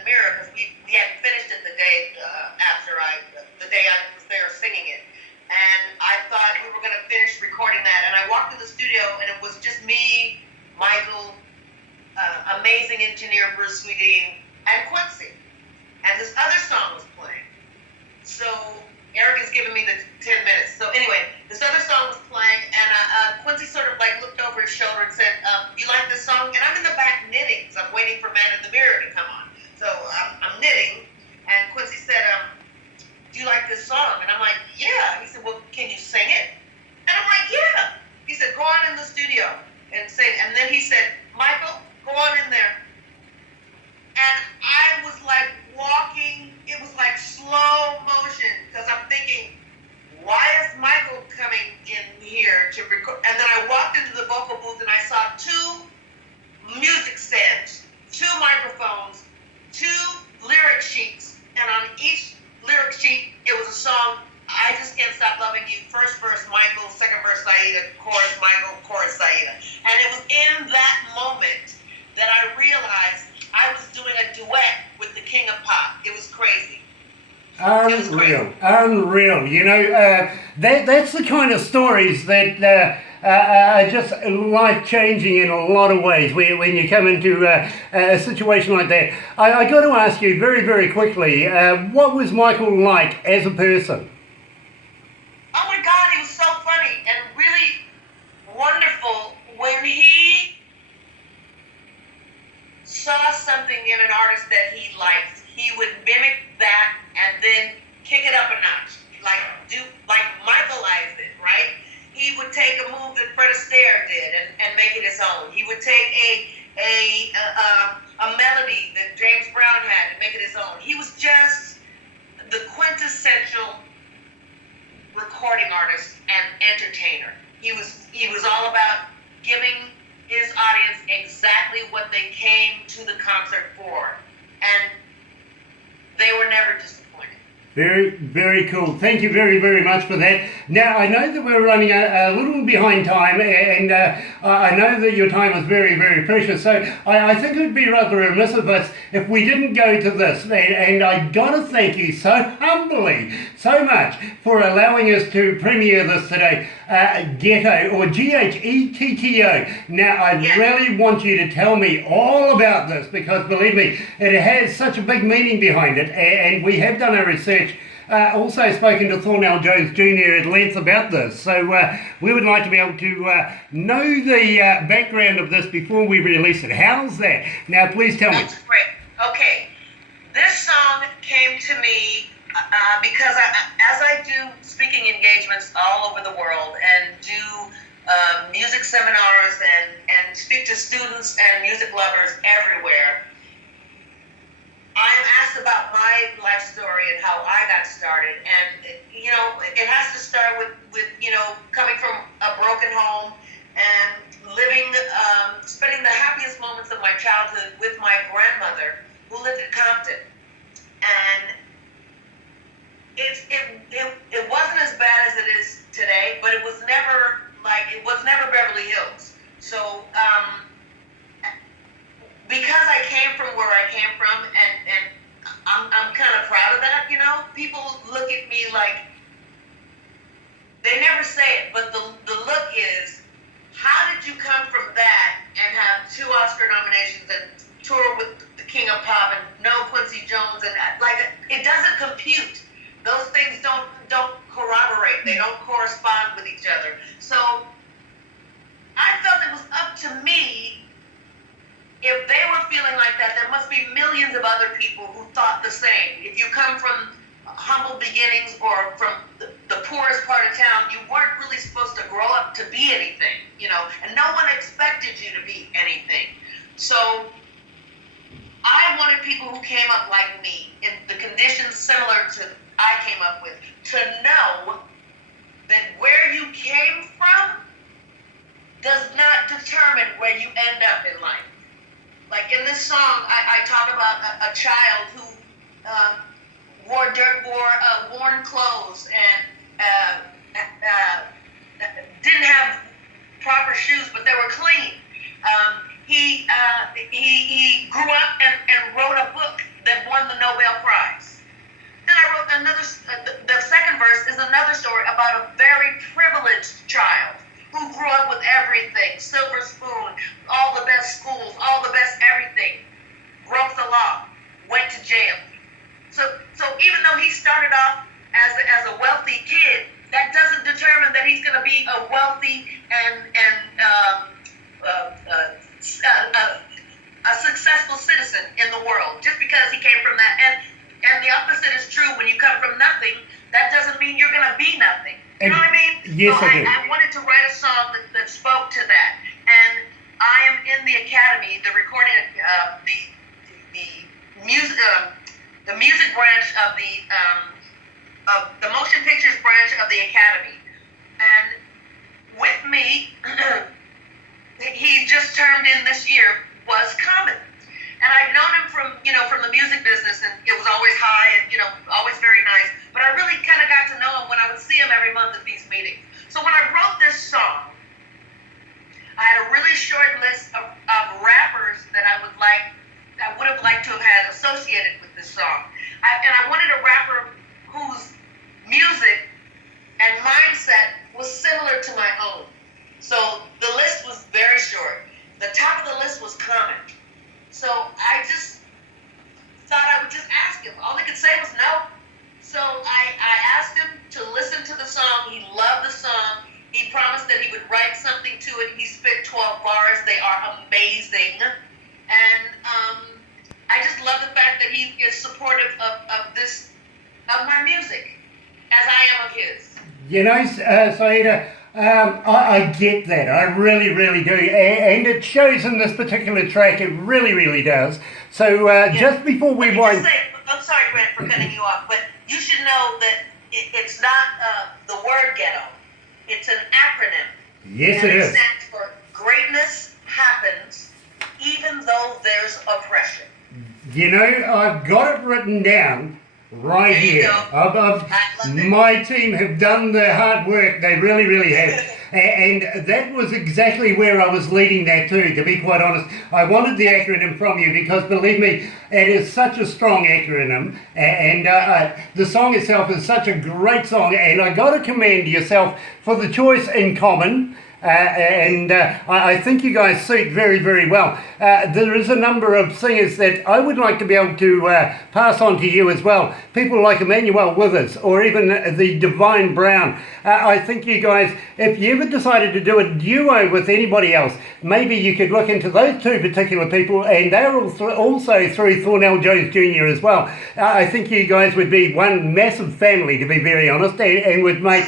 the mirror because we hadn't finished it the day the day I was there singing it, and I thought we were going to finish recording that, and I walked in the studio and it was just me, Michael, amazing engineer Bruce Sweeting, and Quincy, and this other song was playing. So Eric is giving me the 10 minutes. So anyway, this other song was playing, and Quincy sort of like looked over his shoulder and said, "You like this song?" And I'm in the back knitting, so I'm waiting for Man in the Mirror to come on. So I'm knitting, and Quincy said, "Do you like this song?" And I'm like, "Yeah." He said, "Well, can you sing it?" And I'm like, "Yeah." He said, "Go on in the studio and sing." And then he said, "Michael, go on in there." And I was like walking, it was like slow motion, because I'm thinking, why is Michael coming in here to record? And then I walked into the vocal booth and I saw two music stands, two microphones, two lyric sheets, and on each lyric sheet, it was a song, "I Just Can't Stop Loving You," first verse Michael, second verse Siedah, chorus Michael, chorus Siedah. And it was in that moment that I realized I was doing a duet with the king of pop. It was crazy. Unreal, unreal. You know, that's the kind of stories that are just life-changing in a lot of ways when you come into a situation like that. I got to ask you very, very quickly, what was Michael like as a person? Oh my God, he was so funny and really wonderful. When he saw something in an artist that he liked, he would mimic that and then kick it up a notch, like Michaelized it, right? He would take a move that Fred Astaire did and make it his own. He would take a melody that James Brown had and make it his own. He was just the quintessential recording artist and entertainer. He was all about giving his audience exactly what they came to the concert for, and they were never disappointed. Very, very cool. Thank you very, very much for that. Now, I know that we're running a little behind time, and I know that your time is very, very precious, so I think it would be rather remiss of us if we didn't go to this. And I got to thank you so humbly, so much, for allowing us to premiere this today. Ghetto, or Ghetto. Now, I really want you to tell me all about this, because believe me, it has such a big meaning behind it, and we have done our research. Also spoken to Thornell Jones Jr. at length about this, so we would like to be able to know the background of this before we release it. How's that? Now, please tell me. That's great. Okay, this song came to me because as I do speaking engagements all over the world and do music seminars and speak to students and music lovers everywhere, I'm asked about my life story and how I got started, and it has to start with coming from a broken home and living, spending the happiest moments of my childhood with my grandmother who lived in Compton, and it wasn't as bad as it is today, but it was never Beverly Hills. So because I came from where I came from, and I'm kind of proud of that, people look at me like, they never say it, but the look is, how did you come from that and have 2 Oscar nominations and tour with the King of Pop and no Quincy Jones, and it doesn't compute. Those things don't corroborate. They don't correspond with each other. So I felt it was up to me. If they were feeling like that, there must be millions of other people who thought the same. If you come from humble beginnings or from the poorest part of town, you weren't really supposed to grow up to be anything, and no one expected you to be anything. So I wanted people who came up like me, in the conditions similar to I came up with, to know that where you came from does not determine where you end up in life. Like in this song, I talk about a child who wore worn clothes and didn't have proper shoes, but they were clean. He grew up and wrote a book that when you come from nothing, that doesn't mean you're going to be nothing. You know what I mean? Yes, so I do. I wanted to write a song that spoke to that. And I am in the academy, the recording, the music branch of the motion pictures branch of the academy. And with me, he just turned in this year, was Common. And I've known him from the music business, and it was always high and, always very nice. But I really kind of got to know him when I would see him every month at these meetings. So when I wrote this song, I had a really short list of rappers that I would have liked to have had associated with this song. And I wanted a rapper whose music and mindset was similar to my own. So the list was very short. The top of the list was Common. So I just thought I would just ask him. All he could say was no. So I asked him to listen to the song. He loved the song. He promised that he would write something to it. He spit 12 bars. They are amazing. And I just love the fact that he is supportive of my music, as I am of his. Siedah, I get that. I really, really do. And it shows in this particular track. It really, really does. So just before we wind... I'm sorry, Grant, for cutting you off, but you should know that it's not the word ghetto. It's an acronym. Yes, it is. It stands for Greatness Happens Even Though There's Oppression. I've got it written down right here. My team have done the hard work. They really, really have. And that was exactly where I was leading that to be quite honest. I wanted the acronym from you because, believe me, it is such a strong acronym. And the song itself is such a great song. And I got to commend yourself for the choice in Common. I think you guys suit very, very well. There is a number of singers that I would like to be able to pass on to you as well. People like Emmanuel Withers or even the Divine Brown. I think you guys, if you ever decided to do a duo with anybody else, maybe you could look into those two particular people, and they're also through Thornell Jones Jr. as well. I think you guys would be one massive family, to be very honest, and would make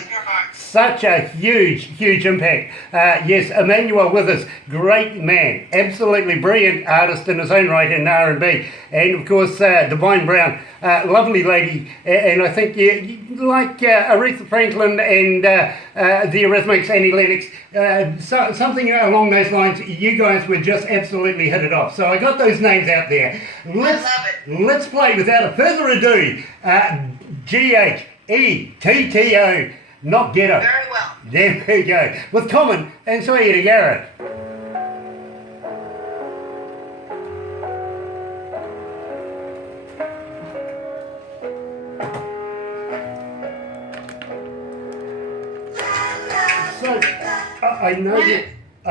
such a huge, huge impact. Yes, Emmanuel Withers, great man, absolutely brilliant artist in his own right in R&B. And of course, Divine Brown, lovely lady. And I think like Aretha Franklin and the Eurythmics, Annie Lennox, something along those lines, you guys would just absolutely hit it off. So I got those names out there. Let's play without further ado. G-H-E-T-T-O. Not ghetto. Very well. There we go. With Common and Siedah Garrett. So, I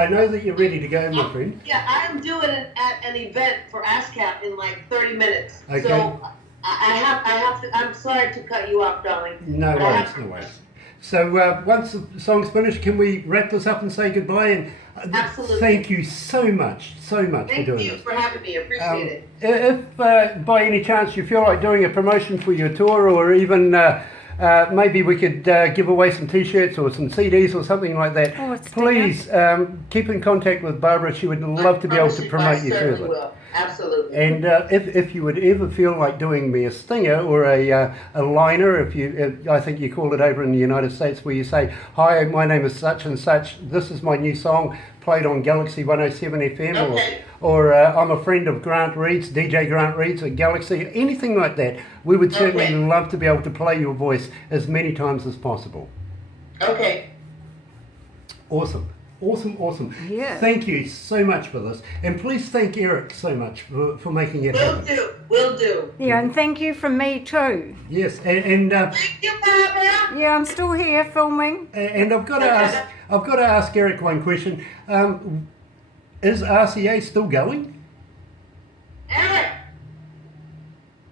know that you're ready to go, my friend. Yeah, I'm doing it at an event for ASCAP in like 30 minutes. Okay. So I have to. I'm sorry to cut you off, darling. No worries, no worries. So once the song's finished, can we wrap this up and say goodbye? And Absolutely. Thank you so much for doing this. Thank you for having me. I appreciate it. If by any chance you feel like doing a promotion for your tour, or even maybe we could give away some t-shirts or some CDs or something like that, please keep in contact with Barbara. She would love to be able to promote you further. Will. Absolutely. And if you would ever feel like doing me a stinger or a liner, I think you call it over in the United States, where you say, "Hi, my name is such and such. This is my new song played on Galaxy 107 FM," okay. or I'm a friend of Grant Reed's, DJ Grant Reed's at Galaxy, anything like that. We would certainly love to be able to play your voice as many times as possible. Okay. Awesome. Yeah. Thank you so much for this. And please thank Eric so much for making it happen. Will do. Yeah, and thank you from me too. Yes, and thank you, Barbara. Yeah, I'm still here filming. And I've got to ask Eric one question. Is RCA still going? Eric.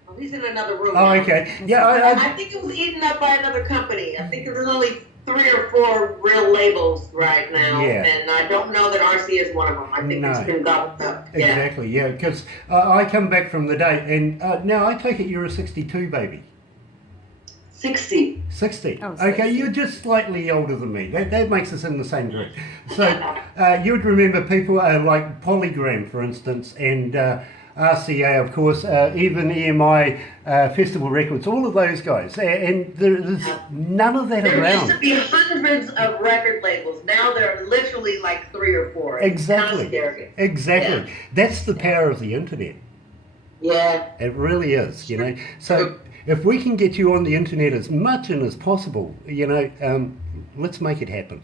Oh, he's in another room. Oh, now. okay. Yeah, I think it was eaten up by another company. I think there's only 3 or 4 real labels right now, and I don't know that RC is one of them. I think it's been gobbled up. Yeah. Exactly, yeah, because I come back from the date, and now I take it you're a 62 baby. 60. 60. Oh, Okay, 60. you're just slightly older than me. That makes us in the same group. So you would remember people like Polygram, for instance, and RCA, of course, even EMI, Festival Records, all of those guys. And there's none of that There around. used to be hundreds of record labels. Now there are literally like 3 or 4. Exactly. It's kind of scary. Exactly. Yeah. That's the power of the internet. Yeah. It really is, you know. So if we can get you on the internet as much and as possible, you know, let's make it happen.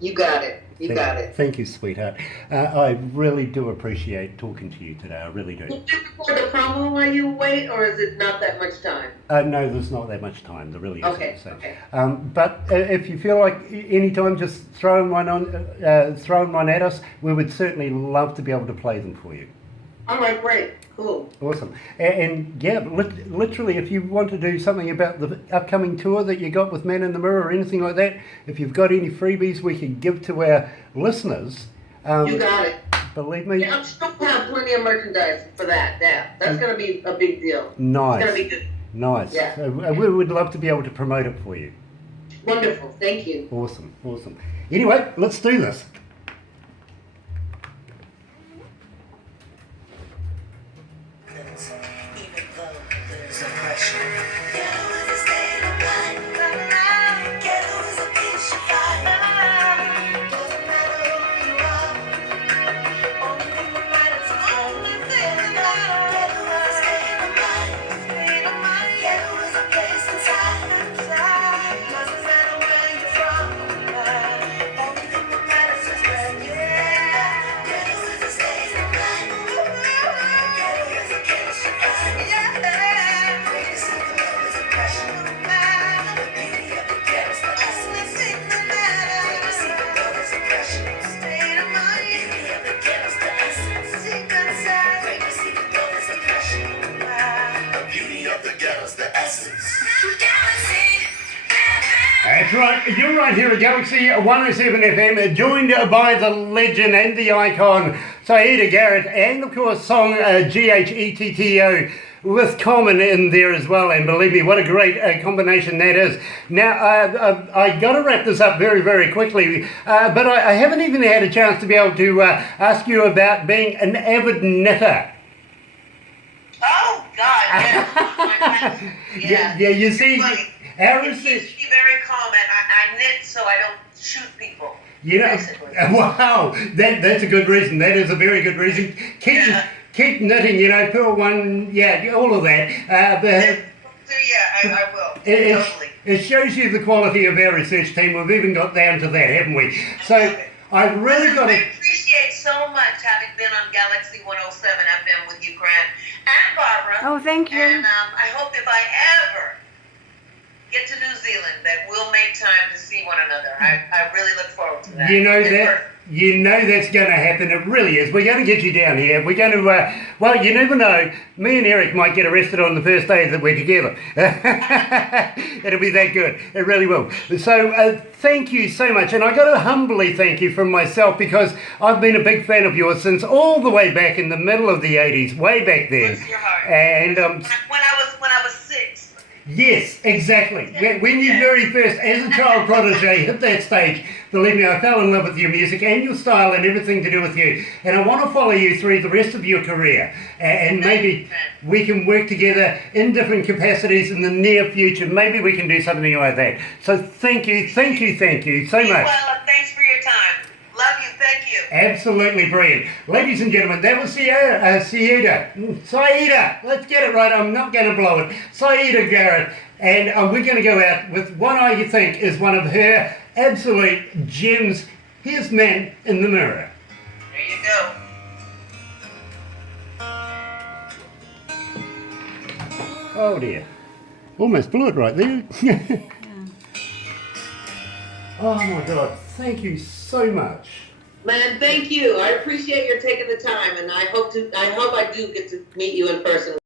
You got it. You got it. Thank you, sweetheart. I really do appreciate talking to you today. I really do. Will you record the promo while you wait, or is it not that much time? No, there's not that much time. There really isn't. Okay. So, Okay. but if you feel like any time, just throwing one at us, we would certainly love to be able to play them for you. All right. Great. Cool. Awesome. And yeah, literally, if you want to do something about the upcoming tour that you got with Man in the Mirror or anything like that, if you've got any freebies we can give to our listeners, You got it. believe me, Yeah, I'm sure we'll have plenty of merchandise for that. Yeah, that's going to be a big deal. nice, It's going to be good. nice. Yeah. So, we would love to be able to promote it for you. Wonderful. Thank you. Awesome, awesome. Anyway, let's do this. Even though there's oppression. Ghetto is a state of mind. Ghetto is a piece of fire. Doesn't matter who you are. Only thing that matters is only thing that matters. Ghetto is a state of mind. Ghetto is a place inside. Doesn't matter where you're from. Only thing that matters is where you're at. Ghetto is a state of mind. Ghetto is a place to find. Greatest of the love is oppression. The beauty of the ghetto is the essence. Greatest of the love is oppression. The beauty of the ghetto is the essence. Greatest of the love is oppression. The beauty of the ghetto is the essence. That's right, you're right here at Galaxy 107 FM, joined by the legend and the icon, Siedah Garrett, and of course song Ghetto with Common in there as well, and believe me, what a great combination that is. Now, I got to wrap this up very, very quickly, but I haven't even had a chance to be able to ask you about being an avid knitter. Oh, God, yes. Yeah, you see, Funny. our It research... keeps me very calm, and I knit so I don't shoot people. You know, Basically. wow, that's a good reason. That is a very good reason. Keep knitting, you know, put one, yeah, all of that. I will. Totally. It shows you the quality of our research team. We've even got down to that, haven't we? So I've really got I to... appreciate so much having been on Galaxy 107 FM with you, Grant, and Barbara. Oh, thank you. And I hope if I ever get to New Zealand that we'll make time to see one another. I really look forward to that. You know In that... person. You know that's going to happen. It really is. We're going to get you down here. We're going to, well, you never know. Me and Eric might get arrested on the first day that we're together. It'll be that good. It really will. So thank you so much. And I got to humbly thank you from myself because I've been a big fan of yours since all the way back in the middle of the 80s, way back then. Bless your heart. And When I was 6. yes, exactly. When you very first, as a child protege, hit that stage, believe me, I fell in love with your music and your style and everything to do with you. And I want to follow you through the rest of your career. And maybe we can work together in different capacities in the near future. Maybe we can do something like that. So thank you so much. Well, thanks for your time. Love you. Thank you. Absolutely brilliant. Ladies and gentlemen, that was Siedah. Let's get it right. I'm not going to blow it. Siedah Garrett. And we're going to go out with what I think is one of her absolute gems. Here's Man in the Mirror. There you go. Oh dear. Almost blew it right there. Oh my God. Thank you so much. Man, thank you. I appreciate your taking the time, and I hope I do get to meet you in person.